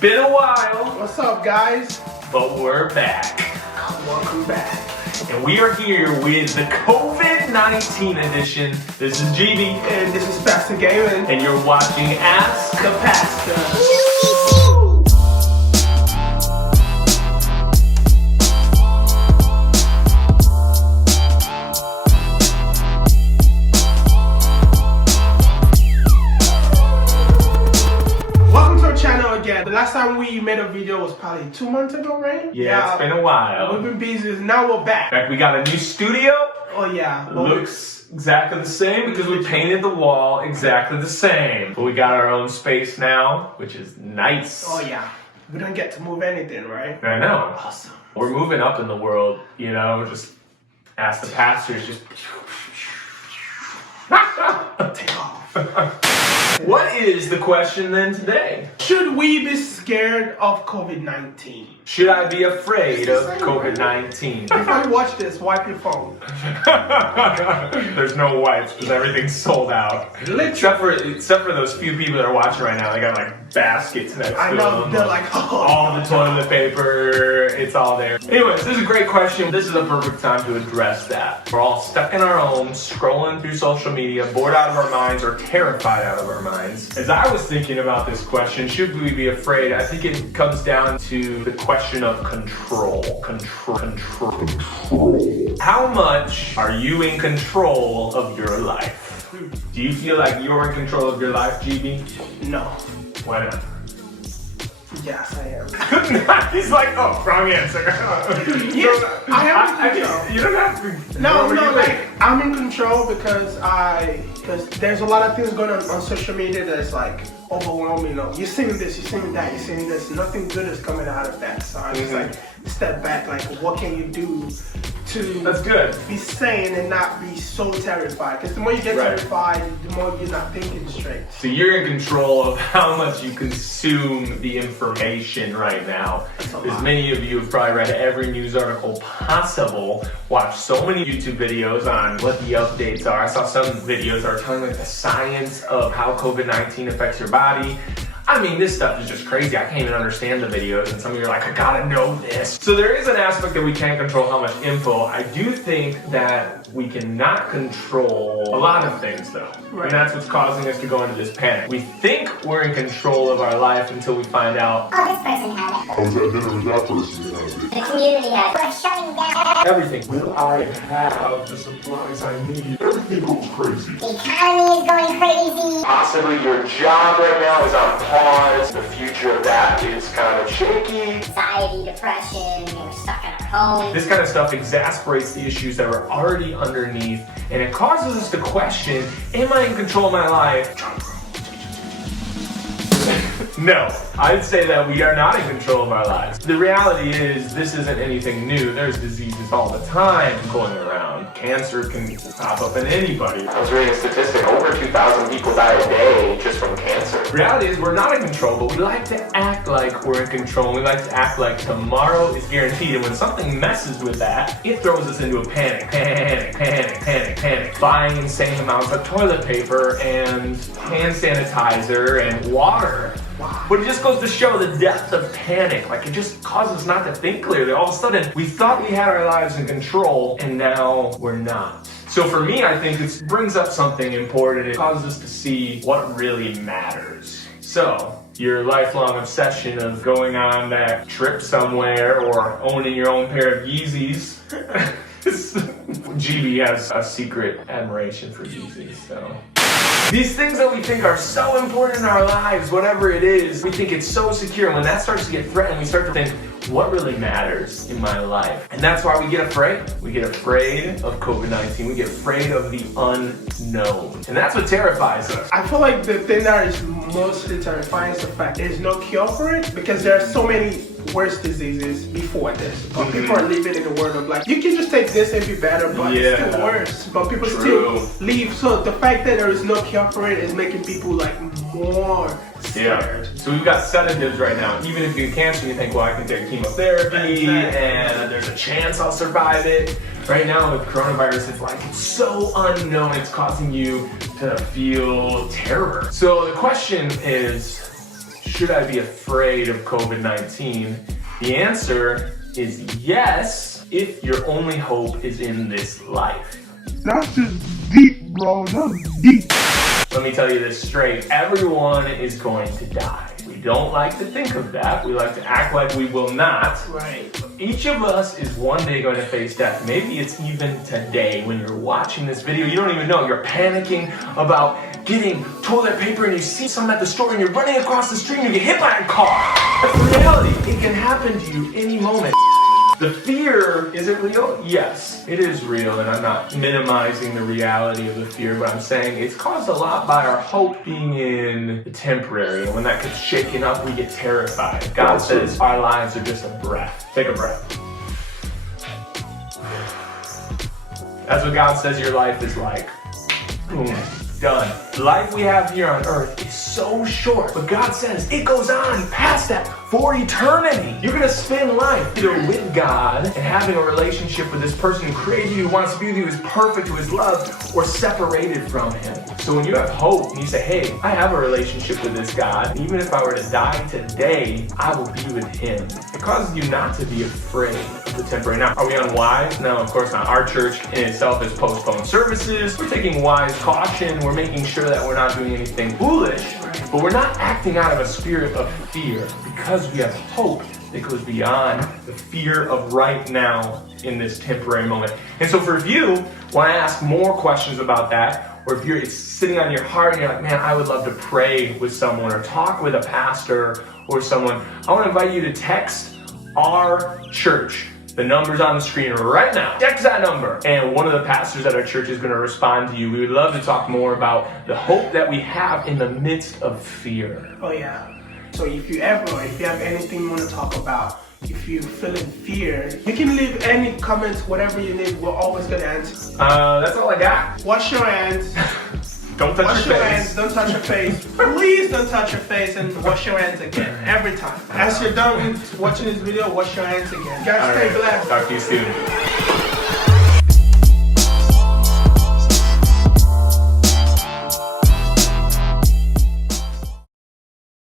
been a while. What's up, guys? But we're back. Welcome back. And we are here with the COVID-19 edition. This is Geebee. And this is Pastor Galen. And you're watching Ask the Pastor. The last time we made a video was probably 2 months ago, right? Yeah, it's been a while. We've been busy. Now we're back. In fact, we got a new studio. Oh yeah. Looks exactly the same because we painted the wall exactly the same. But we got our own space now, which is nice. Oh yeah. We don't get to move anything, right? I know. Awesome. We're moving up in the world, you know, just ask the pastors, just take off. What is the question then today? Should we be scared of COVID-19? Should I be afraid of COVID-19? If I watch this, wipe your phone. There's no wipes because everything's sold out. Except for those few people that are watching right now. They got like baskets next to them. I know, they're like, oh. All the toilet paper, it's all there. Anyways, this is a great question. This is a perfect time to address that. We're all stuck in our homes, scrolling through social media, bored out of our minds or terrified out of our minds. As I was thinking about this question, should we be afraid? I think it comes down to the question of control. Control. How much are you in control of your life? Do you feel like you're in control of your life, Geebee? No. Why not? Yes, I am. He's like, oh, wrong answer. Yes, I am in control. You don't have to. No, like, I'm in control because there's a lot of things going on social media that's like overwhelming. You know, you're seeing this, you're seeing that, you're seeing this. Nothing good is coming out of that. So I just like step back. Like, what can you do to That's good. be sane and not be so terrified? Because the more you get terrified, the more you're not thinking straight. So you're in control of how much you consume the information right now. Because many of you have probably read every news article possible, watched so many YouTube videos on what the updates are. I saw some videos that are telling like the science of how COVID-19 affects your body. I mean, this stuff is just crazy. I can't even understand the videos, and some of you are like, I gotta know this. So there is an aspect that we can't control how much info. I do think that we cannot control a lot of things though. Right. And that's what's causing us to go into this panic. We think we're in control of our life until we find out, oh, this person had it. I was at dinner with that person that had it. The community had it. We're shutting down everything. Will I have the supplies I need? Everything goes crazy. The economy is going crazy. Possibly your job right now is on pause. The future of that is kind of shaky. Anxiety, depression, we're stuck in our home. This kind of stuff exasperates the issues that were already underneath, and it causes us to question, am I in control of my life? No, I'd say that we are not in control of our lives. The reality is, this isn't anything new. There's diseases all the time going around. Cancer can pop up in anybody. I was reading a statistic, over 2,000 people die a day just from cancer. The reality is, we're not in control, but we like to act like we're in control. We like to act like tomorrow is guaranteed, and when something messes with that, it throws us into a panic. Panic. Buying insane amounts of toilet paper and hand sanitizer and water. But it just goes to show the depth of panic. Like, it just causes us not to think clearly. All of a sudden, we thought we had our lives in control, and now we're not. So for me, I think it brings up something important. It causes us to see what really matters. So, your lifelong obsession of going on that trip somewhere or owning your own pair of Yeezys. Geebee has a secret admiration for Yeezys, so. These things that we think are so important in our lives, whatever it is, we think it's so secure. And when that starts to get threatened, we start to think, what really matters in my life? And that's why we get afraid. We get afraid of COVID-19. We get afraid of the unknown. And that's what terrifies us. I feel like the thing that is mostly terrifying is the fact there's no cure for it, because there are so many worse diseases before this. But people are living in the world of like, you can just take this and be better, but it's still worse. But people still leave. So the fact that there is no cure for it is making people like more scared. So we've got sedatives right now. Even if you get cancer, you think, well, I can take chemotherapy and there's a chance I'll survive it. Right now with coronavirus, it's like, it's so unknown. It's causing you to feel terror. So the question is, should I be afraid of COVID-19? The answer is yes, if your only hope is in this life. That's just deep, bro. That's deep. Let me tell you this straight. Everyone is going to die. We don't like to think of that. We like to act like we will not. Right. Each of us is one day going to face death. Maybe it's even today when you're watching this video. You don't even know. You're panicking about getting toilet paper and you see some at the store and you're running across the street and you get hit by a car. That's the reality. It can happen to you any moment. The fear, is it real? Yes, it is real, and I'm not minimizing the reality of the fear, but I'm saying it's caused a lot by our hope being in the temporary. And when that gets shaken up, we get terrified. God says our lives are just a breath. Take a breath. That's what God says your life is like. Boom. Done. The life we have here on earth is so short, but God says it goes on past that for eternity. You're gonna spend life either with God and having a relationship with this person who created you, who wants to be with you, who is perfect, who is loved, or separated from Him. So when you have hope and you say, hey, I have a relationship with this God, even if I were to die today, I will be with Him. It causes you not to be afraid of the temporary. Now, are we unwise? No, of course not. Our church in itself has postponed services. We're taking wise caution. We're making sure that we're not doing anything foolish, but we're not acting out of a spirit of fear because we have hope that goes beyond the fear of right now in this temporary moment. And so for you, when I ask more questions about that, or if it's sitting on your heart and you're like, man, I would love to pray with someone or talk with a pastor or someone, I want to invite you to text our church. The number's on the screen right now. Text that number. And one of the pastors at our church is going to respond to you. We would love to talk more about the hope that we have in the midst of fear. Oh yeah. So if you have anything you want to talk about, if you feel in fear, you can leave any comments, whatever you need. We're always going to answer. That's all I got. Wash your hands. Don't touch Wash your your face. hands, don't touch your face. Please don't touch your face and wash your hands again. Every time. As you're done with watching this video, wash your hands again. Guys, stay blessed. Talk to you soon.